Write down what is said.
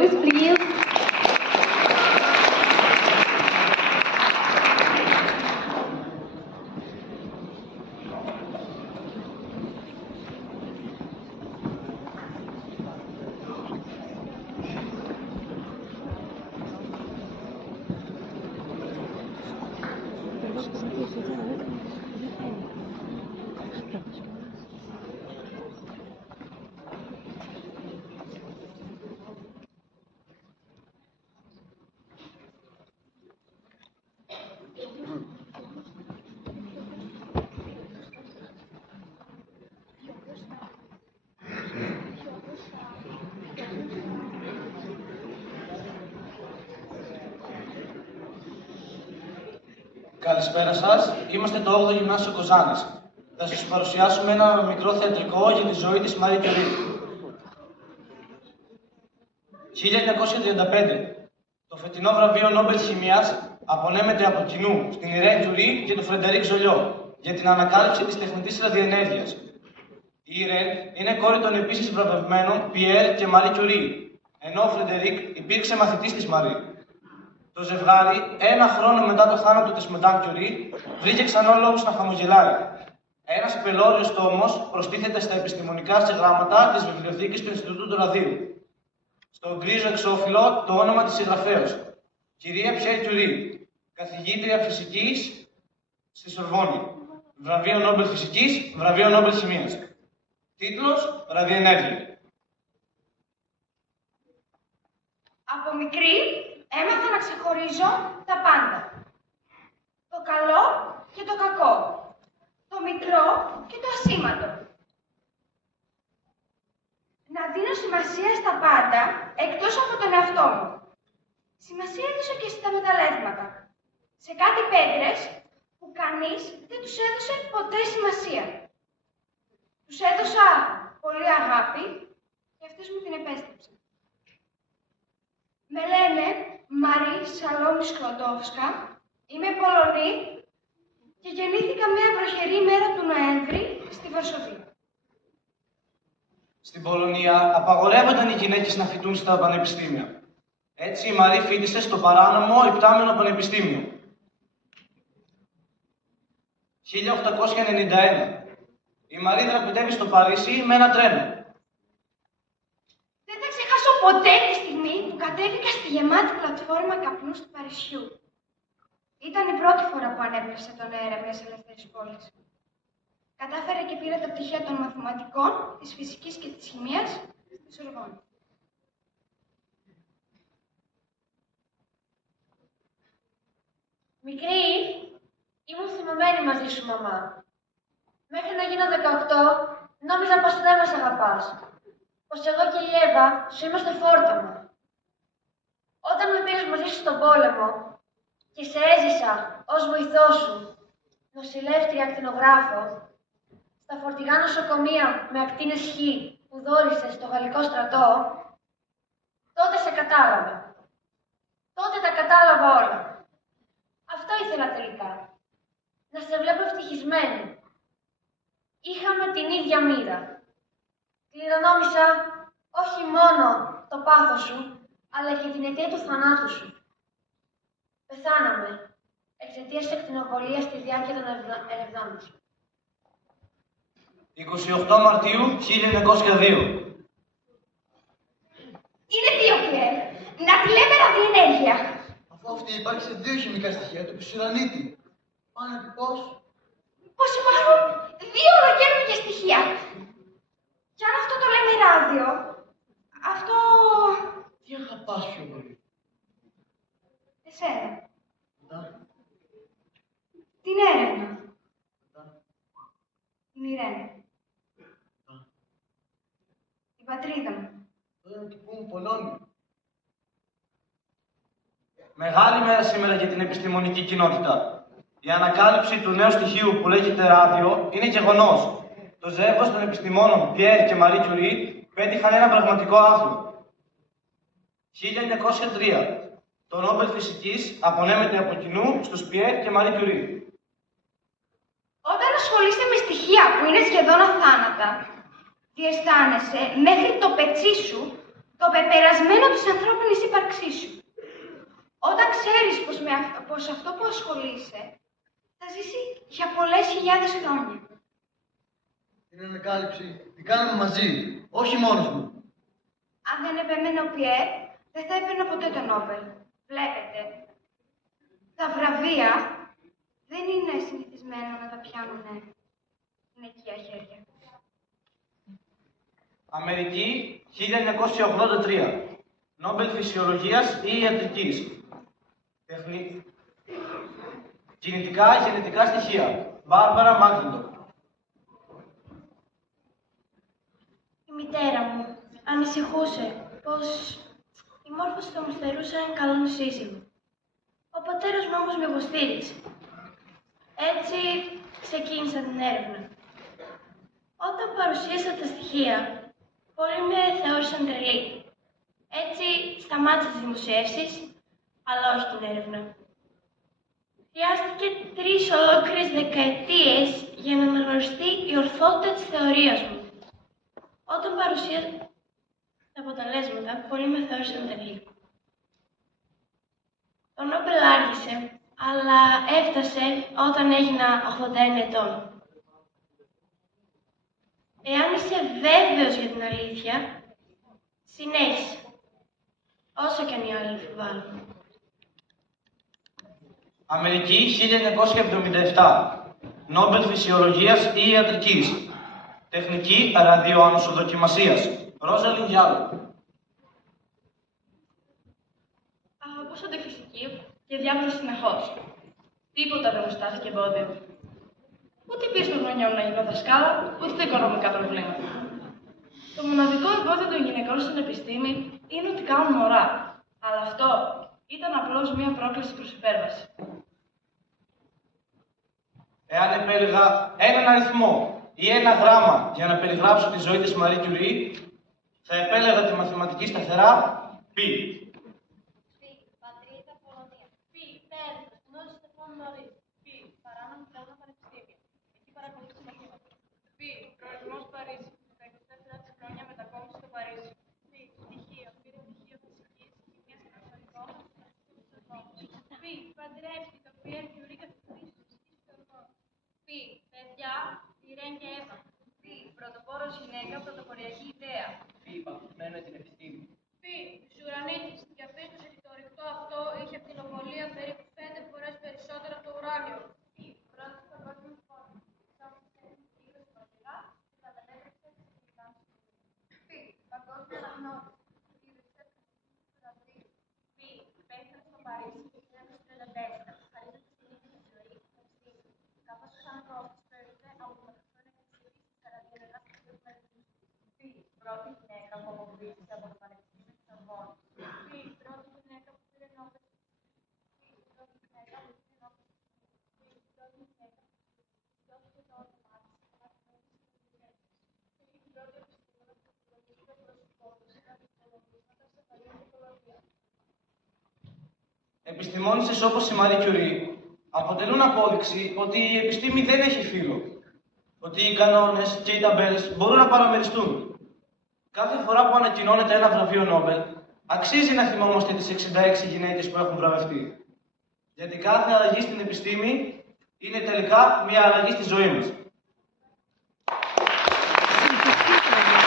Please. Καλησπέρα σας. Είμαστε το 8ο Γυμνάσιο Κοζάνης. Θα σας παρουσιάσουμε ένα μικρό θεατρικό για τη ζωή της Μαρή Κιουρί. 1935. Το φετινό βραβείο Νόμπελ Χημίας απονέμεται από κοινού στην Ιρέν Κιουρί και τον Φρεντερίκ Ζολιό για την ανακάλυψη της τεχνητής ραδιενέργειας. Η Ιρέν είναι κόρη των επίσης βραβευμένων Πιέρ και Μαρή Κιουρί, ενώ ο Φρεντερίκ υπήρξε μαθητής της Μαρή. Το ζευγάρι, ένα χρόνο μετά το θάνατο της Μεντάμ Κιουρί, βρήκε ξανά λόγους να χαμογελάει. Ένας πελώριος τόμος προστίθεται στα επιστημονικά συγγράμματα της βιβλιοθήκης του Ινστιτούτου Ραδίου. Στο γκρίζο εξώφυλλο το όνομα της συγγραφέως, κυρία Πιέρ Κιουρί, καθηγήτρια φυσικής στη Σορβόνη. Βραβείο Νόμπελ Φυσικής, βραβείο Νόμπελ Χημίας. Τίτλος: Ραδιενέργεια. Από μικρή έμαθα να ξεχωρίζω τα πάντα. Το καλό και το κακό. Το μικρό και το ασήμαντο. Να δίνω σημασία στα πάντα, εκτός από τον εαυτό μου. Σημασία έδωσα και στα μεταλλεύματα. Σε κάτι πέτρες που κανείς δεν τους έδωσε ποτέ σημασία. Τους έδωσα πολύ αγάπη και αυτές μου την επέστρεψαν. Με λένε Μαρή Σαλόμη Σκλοντόφσκα, είμαι Πολωνή και γεννήθηκα μια βροχερή μέρα του Νοέμβρη στη Βαρσοβία. Στην Πολωνία απαγορεύονταν οι γυναίκες να φοιτούν στα πανεπιστήμια. Έτσι η Μαρή φοίτησε στο παράνομο υπτάμενο πανεπιστήμιο. 1891. Η Μαρή δραπετεύει στο Παρίσι με ένα τρένο. Δεν θα ξεχάσω ποτέ τη στιγμή που κατέβηκα στη γεμάτη πλατφόρμα καπνού του Παρισιού. Ήταν η πρώτη φορά που ανέπνευσα τον αέρα μιας ελεύθερης πόλης. Κατάφερα και πήρα τα πτυχία των μαθηματικών, της φυσικής και της χημίας στη Σορβόνη. Μικρή, ήμουν θυμωμένη μαζί σου, μαμά. Μέχρι να γίνω 18, νόμιζα πως δεν μας αγαπάς. Πως εγώ και η Εύα σου είμαστε φόρτωμα. Όταν με πήρες μαζί σου στον πόλεμο και σε έζησα ως βοηθό σου, νοσηλεύτρια ακτινογράφο, στα φορτηγά νοσοκομεία με ακτίνες Χ που δώρισες στο γαλλικό στρατό, τότε σε κατάλαβα. Τότε τα κατάλαβα όλα. Αυτό ήθελα τελικά. Να σε βλέπω ευτυχισμένη. Είχαμε την ίδια μοίρα. Κληρονόμησα όχι μόνο το πάθος σου, αλλά και την αιτία του θανάτου σου. Πεθάναμε εξαιτίας της ακτινοβολίας στη διάρκεια των ερευνών σου. 28 Μαρτίου 1902. Είναι δύο, Πιέρ. Να τη λέμε ραδιενέργεια. Αφού αυτή υπάρχει σε δύο χημικά στοιχεία του πισουρανίτη. Πάνε πει πώς. Πως υπάρχουν δύο ολοκαίρια στοιχεία. Και αν αυτό το λέμε ράδιο, αυτό... Τι αγαπάς πιο πολύ. Εσένα. Μετά. Την έρευνα. Μετά. Την Ιρένη. Μετά. Την πατρίδα μου. Τώρα να του πούμε Πολώνιο. Μεγάλη μέρα σήμερα για την επιστημονική κοινότητα. Η ανακάλυψη του νέου στοιχείου που λέγεται ράδιο είναι γεγονός. Το ζεύγος των επιστημόνων Πιέρ και Μαρή Κιουρί πέτυχαν ένα πραγματικό άθλο. 1903. Το Νόμπελ Φυσικής απονέμεται από κοινού στους Πιέρ και Μαρή Κιουρί. Όταν ασχολείσαι με στοιχεία που είναι σχεδόν αθάνατα, διαισθάνεσαι μέχρι το πετσί σου το πεπερασμένο της ανθρώπινης ύπαρξής σου. Όταν ξέρεις πως αυτό που ασχολείσαι θα ζήσει για πολλές χιλιάδες χρόνια. Την ανακάλυψη την κάναμε μαζί, όχι μόνος μου. Αν δεν επέμενε ο Πιέρ, δεν θα έπαιρνε ποτέ το Νόμπελ. Βλέπετε, τα βραβεία δεν είναι συνηθισμένο να τα πιάνουν γυναικεία χέρια. Αμερική 1983. Νόμπελ Φυσιολογίας ή Ιατρικής. Κινητικά γενετικά στοιχεία. Μπάρμπαρα Μάκλιντοκ. Η μητέρα μου ανησυχούσε πως η μόρφωση θα μου στερούσε έναν καλό σύζυγο. Ο πατέρας μου όμως με υποστήριξε. Έτσι ξεκίνησα την έρευνα. Όταν παρουσίασα τα στοιχεία, πολλοί με θεώρησαν τρελή. Έτσι σταμάτησα τις δημοσιεύσεις, αλλά όχι την έρευνα. Χρειάστηκε 3 ολόκληρες δεκαετίες για να αναγνωριστεί η ορθότητα της θεωρίας μου. Όταν παρουσίασα τα αποτελέσματα, πολλοί με θεώρησαν τρελή. Το Νόμπελ άργησε, αλλά έφτασε όταν έγινα 81 ετών. Εάν είσαι βέβαιος για την αλήθεια, συνέχισε, όσο και αν οι άλλοι αμφιβάλλουν. Αμερική 1977. Νόμπελ Φυσιολογίας ή Ιατρικής. Τεχνική ραδιοανοσοδοκιμασίας. Ρόζαλιν Γιάλο. Αγαπούσα τη φυσική και διάβαζα συνεχώς. Τίποτα δεν μου στάθηκε εμπόδιο. Ούτε η πίεση των γονιών να γίνω δασκάλα, ούτε τα οικονομικά προβλήματα. Το μοναδικό εμπόδιο των γυναικών στην επιστήμη είναι ότι κάνουν μωρά. Αλλά αυτό ήταν απλώς μία πρόκληση προς υπέρβαση. Εάν επέλεγα έναν αριθμό ή ένα γράμμα για να περιγράψω τη ζωή της Μαρί Κιουρί, θα επέλεγα τη μαθηματική σταθερά π. Π. Πατρίδα Πολωνία. Π. Πέρσι. Γνώρισε Στεφάν Μωρή. Π. Παράνομη πλέον πανεπιστήμια. Εκεί παρακολούθησε μαθήματα. Π. Προορισμός Παρίσι. Τα 24 της χρόνια μετακόμισε στο Παρίσι. Π. Στοιχείο. Πήρε στοιχείο φυσικής, χημίας και μηχανικών. Π. Παντρεύτηκε το Πιέρ Κιουρί καθηγητής φυσικής φυσικών. Π. Παιδιά, Ιρέν και Εύα. Π. Πρωτοπόρος γυναίκα, πρωτοποριακή ιδέα. Π. Παγκοσμένο την επιστήμη. Π. Ουρανίτης. Και αφήστος ότι το ρηκτό αυτό είχε ακτινοβολία περίπου 5 φορές περισσότερο από το ουράνιο. Π. Πρώτη παγκόσμια φόρμα. Π. Παγκόσμια αναγνώριση. Π. Υπεύθυνος στο Παρίσι το 1934. Χαρίζεται στη νύχτα τη ζωή, επιστήμη. Καθώς ο άνθρωπος προέρχεται από το μακρόχρόνιο κατασκευή της καραντίνας του Μερκουρίου. Π. Πρώτη γυναίκα που αποκρίθηκε από το Πανεπιστήμιο της Σορβόνης. Π. Πρώτη γυναίκα που πήρε Νόμπελ. Π. Πρώτη γυναίκα που πήρε Νόμπελ. Π. Πρώτη γυναίκα που δόθηκε το όνομά της σε ένα τμήμα της κοινωνίας. Π. Πρώτη επιστήμονα που δημιουργήθηκε το πρόσωπό του σε κάποια υπολογίσματα σε παλιά τεχνολογία. Επιστημόνισσες όπως η Μαρί Κιουρί αποτελούν απόδειξη ότι η επιστήμη δεν έχει φύλο. Ότι οι κανόνες και οι ταμπέλες μπορούν να παραμεριστούν. Κάθε φορά που ανακοινώνεται ένα βραβείο Νόμπελ, αξίζει να θυμόμαστε τις 66 γυναίκες που έχουν βραβευτεί. Γιατί κάθε αλλαγή στην επιστήμη είναι τελικά μια αλλαγή στη ζωή μας.